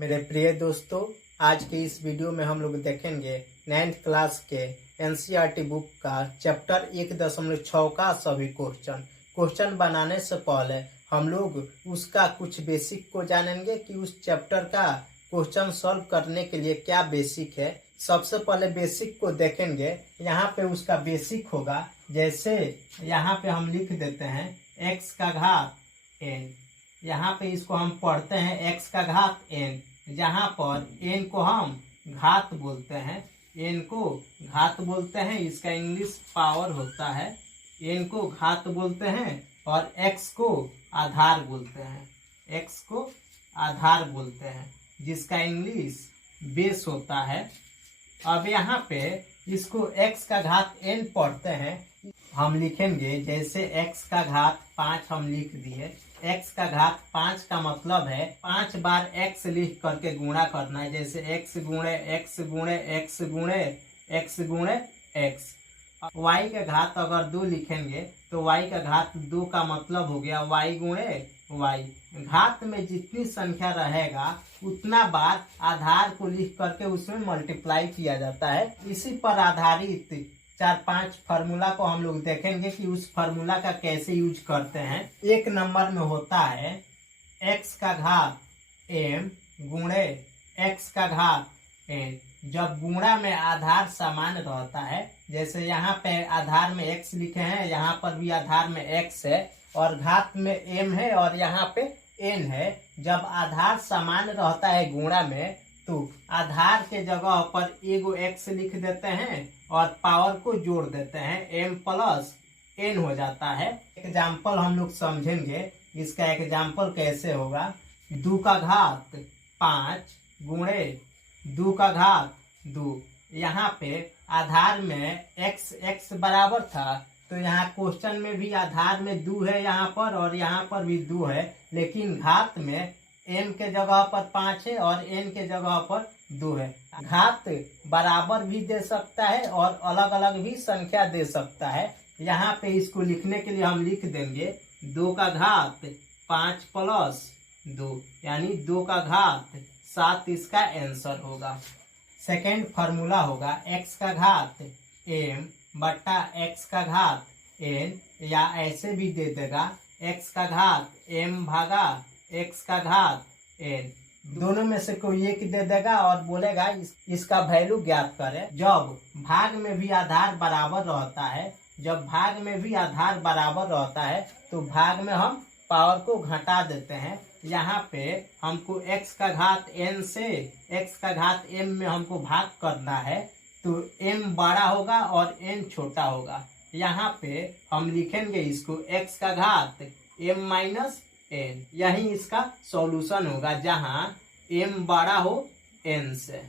मेरे प्रिय दोस्तों, आज के इस वीडियो में हम लोग देखेंगे 9th क्लास के एनसीईआरटी बुक का चैप्टर 1.6 का सभी क्वेश्चन बनाने से पहले हम लोग उसका कुछ बेसिक को जानेंगे कि उस चैप्टर का क्वेश्चन सॉल्व करने के लिए क्या बेसिक है। सबसे पहले बेसिक को देखेंगे। यहाँ पे उसका बेसिक होगा, जैसे यहाँ पे हम लिख देते हैं x का घात n। यहाँ पे इसको हम पढ़ते हैं x का घात n, जहाँ पर n को हम घात बोलते हैं, n को घात बोलते हैं, इसका इंग्लिश पावर होता है। n को घात बोलते हैं और x को आधार बोलते हैं, x को आधार बोलते हैं, जिसका इंग्लिश बेस होता है। अब यहाँ पे इसको x का घात n पढ़ते हैं, हम लिखेंगे जैसे x का घात 5 हम लिख दिए। x का घात 5 का मतलब है 5 बार x लिख करके गुणा करना है, जैसे x गुणे x गुणे x गुणे x गुणे x। y का घात अगर 2 लिखेंगे तो y का घात 2 का मतलब हो गया y गुणे y। घात में जितनी संख्या रहेगा उतना बार आधार को लिख करके उसमें मल्टीप्लाई किया जाता है। इसी पर आधारित 4-5 फार्मूला को हम लोग देखेंगे कि उस फार्मूला का कैसे यूज करते हैं। एक नंबर में होता है x का घात m गुणे x का घात n। जब गुणा में आधार समान रहता है, जैसे यहाँ पे आधार में x लिखे हैं, यहाँ पर भी आधार में x है और घात में m है और यहाँ पे n है। जब आधार समान रहता है गुणा में, तो आधार के जगह पर एगो x लिख देते हैं और पावर को जोड़ देते हैं, m प्लस n हो जाता है। एग्जाम्पल हम लोग समझेंगे, इसका एग्जाम्पल कैसे होगा। 2 का घात 5 गुणे 2 का घात 2। यहाँ पे आधार में x बराबर था, तो यहाँ क्वेश्चन में भी आधार में 2 है यहाँ पर और यहाँ पर भी 2 है, लेकिन घात में m के जगह पर 5 है और n के जगह पर 2 है। घात बराबर भी दे सकता है और अलग अलग भी संख्या दे सकता है। यहाँ पे इसको लिखने के लिए हम लिख देंगे 2 का घात 5 प्लस 2, यानी 2 का घात 7 इसका आंसर होगा। सेकेंड फार्मूला होगा x का घात m बट्टा x का घात n, या ऐसे भी दे देगा x का घात m भागा x का घात n। दोनों में से कोई एक दे देगा और बोलेगा इसका वैल्यू ज्ञात करें। जब भाग में भी आधार बराबर रहता है, जब भाग में भी आधार बराबर रहता है तो भाग में हम पावर को घटा देते हैं। यहाँ पे हमको x का घात n से x का घात m में हमको भाग करना है, तो m बड़ा होगा और n छोटा होगा। यहाँ पे हम लिखेंगे इसको x का घात m माइनस n, यही इसका सॉल्यूशन होगा, जहाँ m बड़ा हो n से।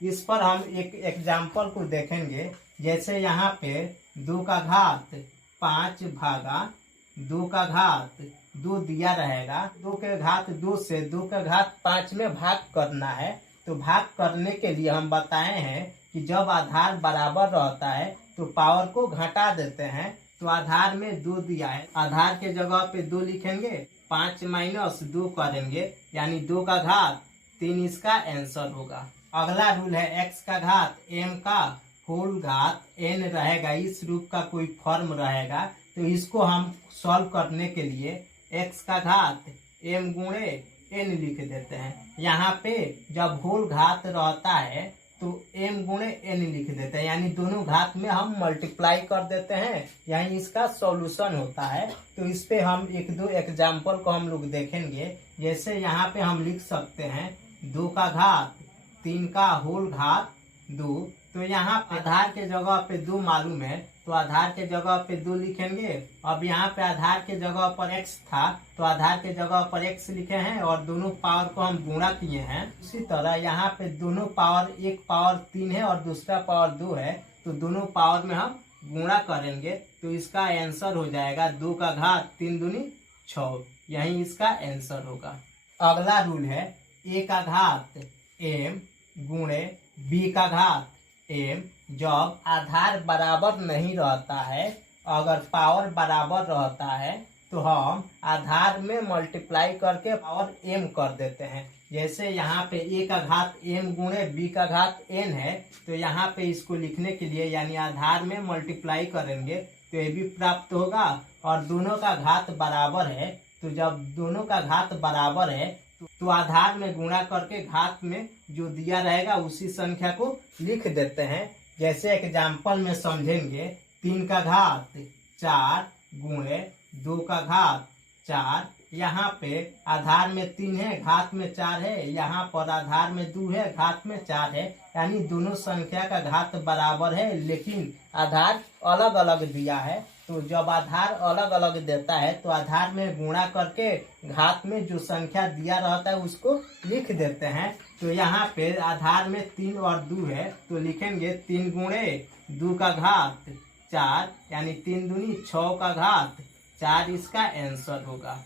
इस पर हम एक एग्जाम्पल को देखेंगे, जैसे यहाँ पे 2 का घात 5 भागा 2 का घात 2 दिया रहेगा। 2 के घात 2 से 2 के घात 5 में भाग करना है। तो भाग करने के लिए हम बताए हैं कि जब आधार बराबर रहता है तो पावर को घटा देते हैं। तो आधार में 2 दिया है, आधार के जगह पे 2 लिखेंगे, 5 माइनस 2 करेंगे, यानी 2 का घात 3 इसका आंसर होगा। अगला रूल है x का घात m का होल घात n रहेगा, इस रूप का कोई फॉर्म रहेगा, तो इसको हम सॉल्व करने के लिए x का घात m गुणे n लिख देते हैं। यहाँ पे जब होल घात रहता है तो m गुणे n लिख देते हैं, यानी दोनों घात में हम मल्टीप्लाई कर देते हैं, यही इसका सॉल्यूशन होता है। तो इस पे हम 1-2 एग्जाम्पल को हम लोग देखेंगे। जैसे यहाँ पे हम लिख सकते हैं 2 का घात 3 का होल घात 2। तो यहाँ पे आधार के जगह पे 2 मालूम है, तो आधार के जगह पे 2 लिखेंगे। अब यहाँ पे आधार के जगह पर x था, तो आधार के जगह पर x लिखे हैं और दोनों पावर को हम गुणा किए हैं। उसी तरह यहाँ पे दोनों पावर, एक पावर 3 है और दूसरा पावर 2 है, तो दोनों पावर में हम गुणा करेंगे, तो इसका आंसर हो जाएगा 2 का घात 3 दूनी 6, यही इसका आंसर होगा। अगला रूल है a का घात m गुणे b का घात m। जब आधार बराबर नहीं रहता है, अगर पावर बराबर रहता है, तो हम आधार में मल्टीप्लाई करके पावर m कर देते हैं। जैसे यहाँ पे a का घात m गुणे b का घात n है, तो यहाँ पे इसको लिखने के लिए यानी आधार में मल्टीप्लाई करेंगे तो ये भी प्राप्त होगा। और दोनों का घात बराबर है, तो जब दोनों का घात बराबर है तो आधार में गुणा करके घात में जो दिया रहेगा उसी संख्या को लिख देते हैं। जैसे एग्जाम्पल में समझेंगे, 3 का घात 4 गुणे 2 का घात 4, यहाँ पे आधार में 3 है, घात में 4 है, यहाँ पर आधार में 2 है, घात में 4 है, यानी दोनों संख्या का घात बराबर है लेकिन आधार अलग अलग दिया है। तो जब आधार अलग अलग देता है तो आधार में गुणा करके घात में जो संख्या दिया रहता है उसको लिख देते हैं। तो यहाँ पे आधार में 3 और 2 है, तो लिखेंगे 3 गुणे 2 का घात 4, यानी 3 दूनी 6 का घात 4 इसका आंसर होगा।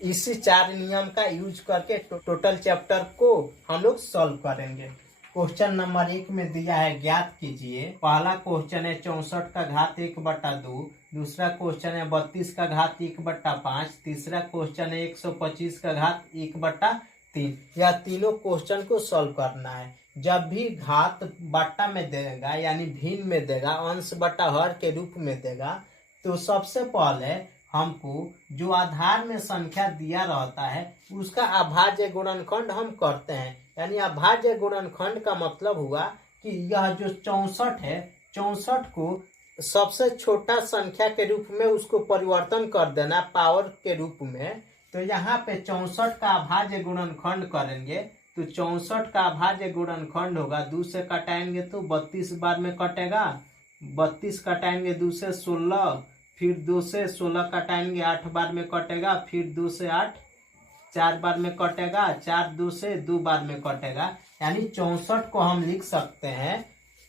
इसी 4 नियम का यूज करके टोटल चैप्टर को हम लोग सॉल्व करेंगे। क्वेश्चन नंबर 1 में दिया है, ज्ञात कीजिए। पहला क्वेश्चन है 64 का घात 1/2, दूसरा क्वेश्चन है 32 का घात 1/5, तीसरा क्वेश्चन है 125 का घात 1/3। यह तीनों क्वेश्चन को सॉल्व करना है। जब भी घात बट्टा में देगा यानी भिन्न में देगा, अंश बट्टा हर के रूप में देगा, तो सबसे पहले हमको जो आधार में संख्या दिया रहता है उसका अभाज्य गुणनखंड हम करते हैं। यानी अभाज्य गुणनखंड का मतलब हुआ कि यह जो 64 है, 64 को सबसे छोटा संख्या के रूप में उसको परिवर्तन कर देना पावर के रूप में। तो यहाँ पे 64 का अभाज्य गुणनखंड करेंगे तो 64 का अभाज्य गुणनखंड होगा, 2 से कटाएंगे तो 32 बार में कटेगा, 32 कटाएंगे 2 से 16, फिर 2 से 16 कटाएंगे 8 बार में कटेगा, फिर 2 से 8 4 बार में कटेगा, 4 2 से 2 बार में कटेगा। यानी 64 को हम लिख सकते हैं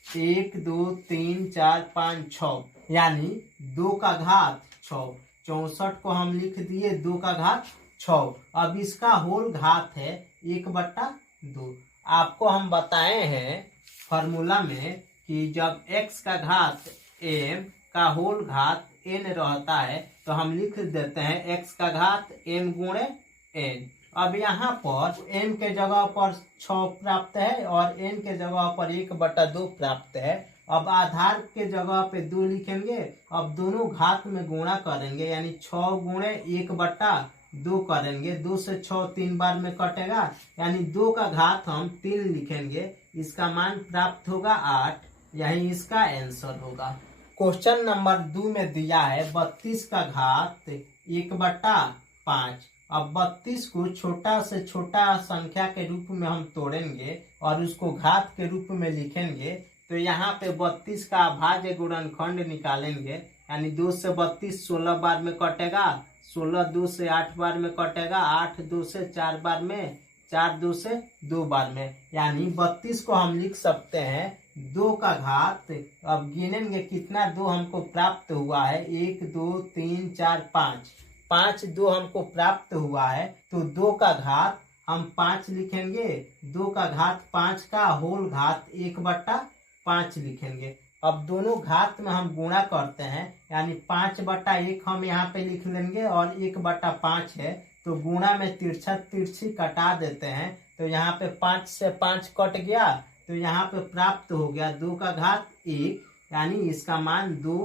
1 2 3 4 5 6, यानी 2 का घात 6। 64 को हम लिख दिए 2 का घात 6। अब इसका होल घात है 1/2। आपको हम बताए हैं फॉर्मूला में कि जब x का घात m का होल घात n रहता है तो हम लिख देते हैं x का घात m गुणे n। अब यहाँ पर m के जगह पर 6 प्राप्त है और n के जगह पर 1/2 प्राप्त है। अब आधार के जगह पे 2 लिखेंगे। अब दोनों घात में गुणा करेंगे यानी 6 गुणे 1/2 करेंगे, 2 से 6 3 बार में कटेगा, यानी 2 का घात हम 3 लिखेंगे, इसका मान प्राप्त होगा 8, यही इसका आंसर होगा। क्वेश्चन नंबर 2 में दिया है 32 का घात 1/5। अब 32 को छोटा से छोटा संख्या के रूप में हम तोड़ेंगे और उसको घात के रूप में लिखेंगे। तो यहाँ पे 32 का अभाज्य गुणनखंड निकालेंगे, यानी 2 से 32 16 बार में कटेगा, 16 2 से 8 बार में कटेगा, 8 2 से 4 बार में, 4 2 से 2 बार में, यानी 32 को हम लिख सकते हैं 2 का घात। अब गिनेंगे कितना 2 हमको प्राप्त हुआ है, 1 2 3 4 5, 5 2 हमको प्राप्त हुआ है। तो 2 का घात हम 5 लिखेंगे, 2 का घात 5 का होल घात 1/5 लिखेंगे। अब दोनों घात में हम गुणा करते हैं, यानी 5/1 हम यहाँ पे लिख लेंगे और 1/5 है, तो गुणा में तिरछा तिरछी कटा देते हैं। तो यहाँ पे 5 से 5 कट गया, तो यहाँ पे प्राप्त हो गया 2 का घात 1, यानी इसका मान 2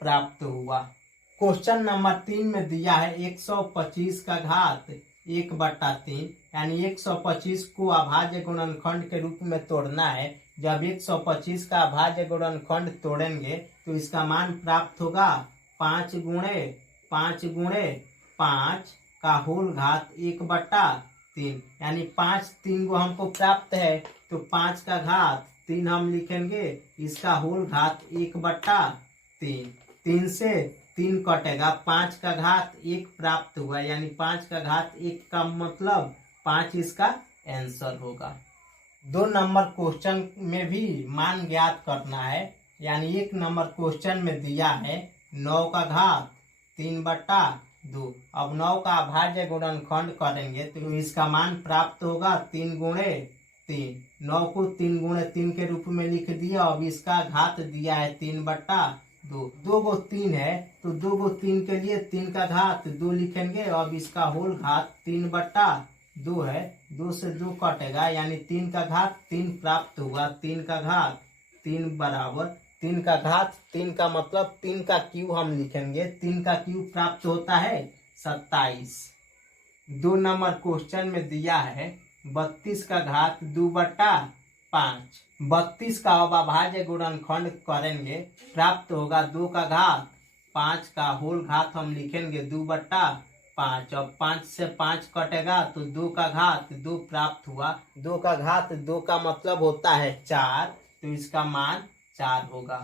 प्राप्त हुआ। क्वेश्चन नंबर 3 में दिया है 125 का घात 1/3, यानी 125 को अभाज्य गुणनखंड के रूप में तोड़ना है। जब 125 का अभाज्य गुणनखंड तोड़ेंगे तो इसका मान प्राप्त होगा 5 गुणे 5 का होल घात 1/3, यानी 5 3 को हमको प्राप्त है, तो 5 का घात 3 हम लिखेंगे, इसका होल घात 1/3। 3 से 3 कटेगा, 5 का घात 1 प्राप्त हुआ, यानी 5 का घात 1 का मतलब 5 इसका आंसर होगा। 2 नंबर क्वेश्चन में भी मान ज्ञात करना है, यानी 1 नंबर क्वेश्चन में दिया है 9 का घात 3/2। अब 9 का अभाज्य गुणनखंड करेंगे तो इसका मान प्राप्त होगा 3 गुणे 3। 9 को 3 गुणे 3 के रूप में लिख दिया। अब इसका घात दिया है 3/2। 2 गो 3 है, तो 2 गो 3 के लिए 3 का घात 2 लिखेंगे। अब इसका होल घात 3/2 2 है, 2 से 2 कटेगा यानी 3 का घात 3 प्राप्त होगा। 3 का घात 3 बराबर 3 का घात 3 का मतलब 3 का क्यूब हम लिखेंगे। 3 का क्यूब प्राप्त होता है 27। 2 नंबर क्वेश्चन में दिया है 32 का घात 2/5। 32 का अब अभाज्य गुणनखंड करेंगे, प्राप्त होगा 2 का घात 5 का होल घात हम लिखेंगे 2/5। अब 5 से 5 कटेगा तो 2 का घात 2 प्राप्त हुआ। 2 का घात 2 का मतलब होता है 4, तो इसका मान 4 होगा।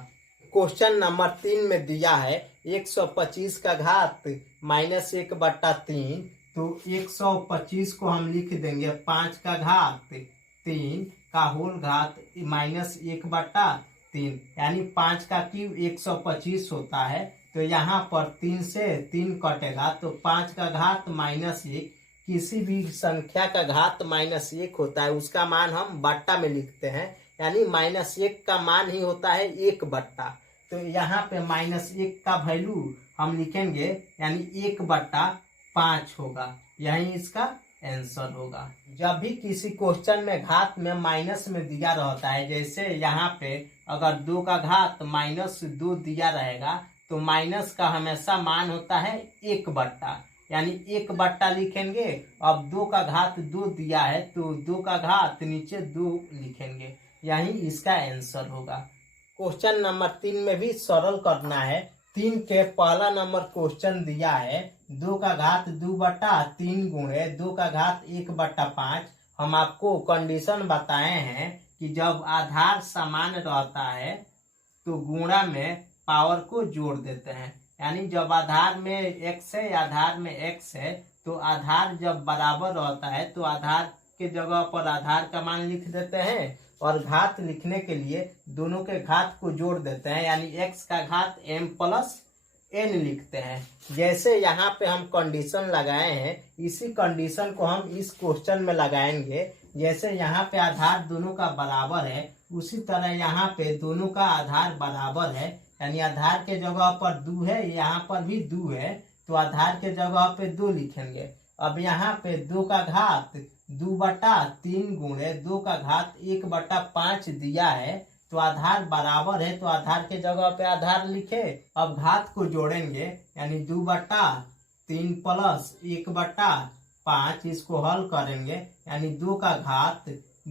क्वेश्चन नंबर 3 में दिया है 125 का घात -1/3। तो 125 को हम लिख देंगे 5 का घात 3 का होल घात -1/3, यानी 5 का क्यूब 125 होता है। तो यहाँ पर 3 से 3 कटेगा तो 5 का घात -1, किसी भी संख्या का घात -1 होता है उसका मान हम बट्टा में लिखते हैं, यानी -1 का मान ही होता है 1/। तो यहाँ पे -1 का वैल्यू हम लिखेंगे यानी 1/5 होगा, यही इसका आंसर होगा। जब भी किसी क्वेश्चन में घात में माइनस में दिया रहता है, जैसे यहाँ पे अगर 2 का घात -2 दिया रहेगा तो माइनस का हमेशा मान होता है 1/, यानी 1/, लिखेंगे। अब 2 का घात 2 दिया है तो 2 का घात नीचे 2 लिखेंगे, यही इसका आंसर होगा। क्वेश्चन नंबर 3 में भी सरल करना है। 3 के पहला नंबर क्वेश्चन दिया है 2 का घात 2/3 गुणे 2 का घात 1/5। हम आपको कंडीशन बताए हैं कि जब आधार समान रहता है तो गुणा में पावर को जोड़ देते हैं, यानी जब आधार में x है आधार में x है तो आधार जब बराबर रहता है तो आधार के जगह पर आधार का मान लिख देते हैं और घात लिखने के लिए दोनों के घात को जोड़ देते हैं, यानी x का घात m + n लिखते हैं। जैसे यहाँ पे हम कंडीशन लगाए हैं इसी कंडीशन को हम इस क्वेश्चन में लगाएंगे। जैसे यहाँ पे आधार दोनों का बराबर है उसी तरह यहाँ पे दोनों का आधार बराबर है, यानी आधार के जगह पर 2 है, यहाँ पर भी 2 है तो आधार के जगह पे 2 लिखेंगे। अब यहाँ पे 2 का घात 2/3 गुणे 2 का घात 1/5 दिया है तो आधार बराबर है तो आधार के जगह पे आधार लिखे। अब घात को जोड़ेंगे यानी 2/3 + 1/5, इसको हल करेंगे यानी 2 का घात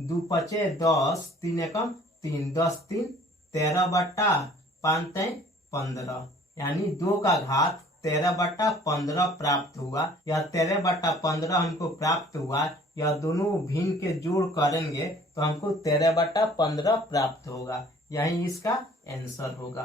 2 × 5 = 10, 3 × 3 = 10, 3 13/5 3 15, यानी 2 का घात 13/15 प्राप्त हुआ। यह 13/15 हमको प्राप्त हुआ, यह दोनों भिन्न के जोड़ करेंगे तो हमको 13/15 प्राप्त होगा, यही इसका आंसर होगा।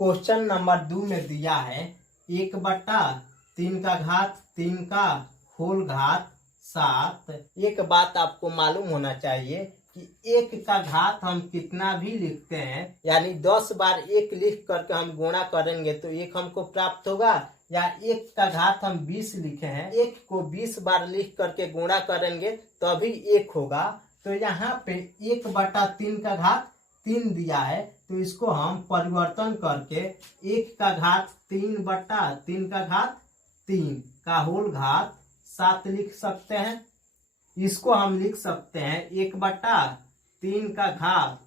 क्वेश्चन नंबर 2 में दिया है 1/3 का घात 3 का होल घात 7। एक बात आपको मालूम होना चाहिए कि 1 का घात हम कितना भी लिखते हैं, यानी 10 बार 1 लिख करके हम गुणा करेंगे तो 1 हमको प्राप्त होगा, या 1 का घात हम 20 लिखे हैं 1 को 20 बार लिख करके गुणा करेंगे तो अभी 1 होगा। तो यहाँ पे 1/3 का घात 3 दिया है तो इसको हम परिवर्तन करके 1 का घात 3/3 का घात 3 का होल घात 7 लिख सकते हैं। इसको हम लिख सकते हैं 1/3 का घात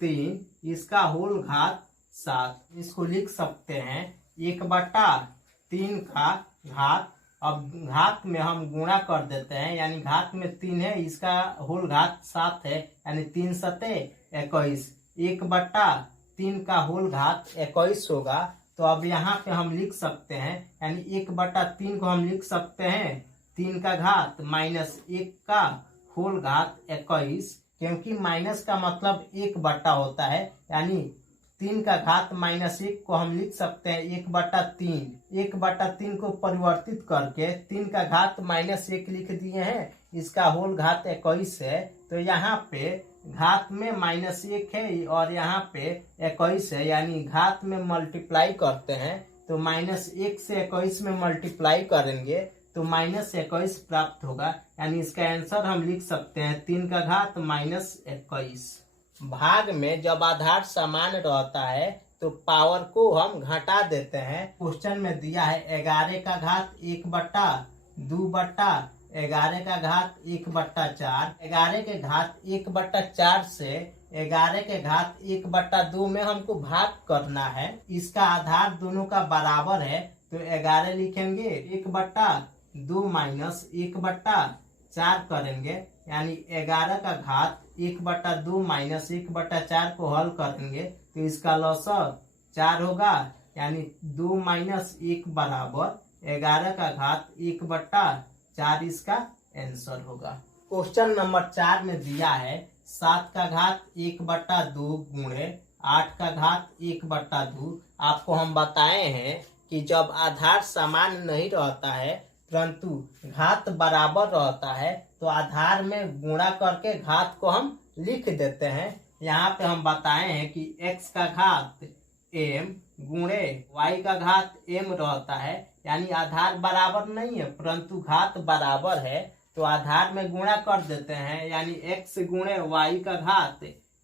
3 इसका होल घात 7, इसको लिख सकते हैं 1/3 का घात। अब घात में हम गुणा कर देते हैं, यानी घात में 3 है इसका होल घात 7 है, यानी 3 × 7 = 21। 1/3 का होल घात 21 होगा। तो अब यहाँ पे हम लिख सकते हैं यानी 1/3 को हम लिख सकते हैं 3 का घात -1 का होल घात 21, क्योंकि माइनस का मतलब 1/, होता है, यानी 3 का घात -1 को हम लिख सकते हैं 1/3। 1/3 को परिवर्तित करके 3 का घात -1 लिख दिए हैं, इसका होल घात 21 है। तो यहाँ पे घात में -1 है और यहाँ पे 21 है, यानी घात में मल्टीप्लाई करते हैं तो -1 से 21 में मल्टीप्लाई करेंगे तो -21 प्राप्त होगा, यानी इसका आंसर हम लिख सकते हैं 3 का घात -21। भाग में जब आधार समान रहता है तो पावर को हम घटा देते हैं। क्वेश्चन में दिया है 11 का घात 1/2 11 का घात 1/4, 11 के घात 1/4 से 11 के घात 1/2 में हमको भाग करना है। इसका आधार दोनों का बराबर है तो 11 लिखेंगे, 1/2 माइनस 1/4 करेंगे, यानी 11 का घात 1/2 माइनस 1/4 को हल करेंगे तो इसका लॉसर 4 होगा, यानी 2 माइनस 1 बराबर 11 का घात 1/4 इसका आंसर होगा। क्वेश्चन नंबर 4 में दिया है 7 का घात 1/2 गुणे 8 का घात 1/2। आपको हम बताए हैं कि जब आधार समान नहीं रहता है परंतु घात बराबर रहता है तो आधार में गुणा करके घात को हम लिख देते हैं। यहाँ पे हम बताए हैं कि x का घात m गुणे y का घात m रहता है, यानी आधार बराबर नहीं है परंतु घात बराबर है तो आधार में गुणा कर देते हैं, यानी x गुणे y का घात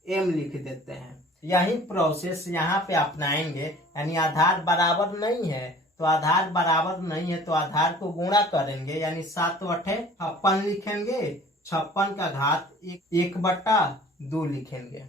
m लिख देते हैं। यही प्रोसेस यहाँ पे अपनाएंगे, यानी आधार बराबर नहीं है तो आधार बराबर नहीं है तो आधार को गुणा करेंगे, यानी 7 × 56 लिखेंगे, 56 का घात 1/2 लिखेंगे।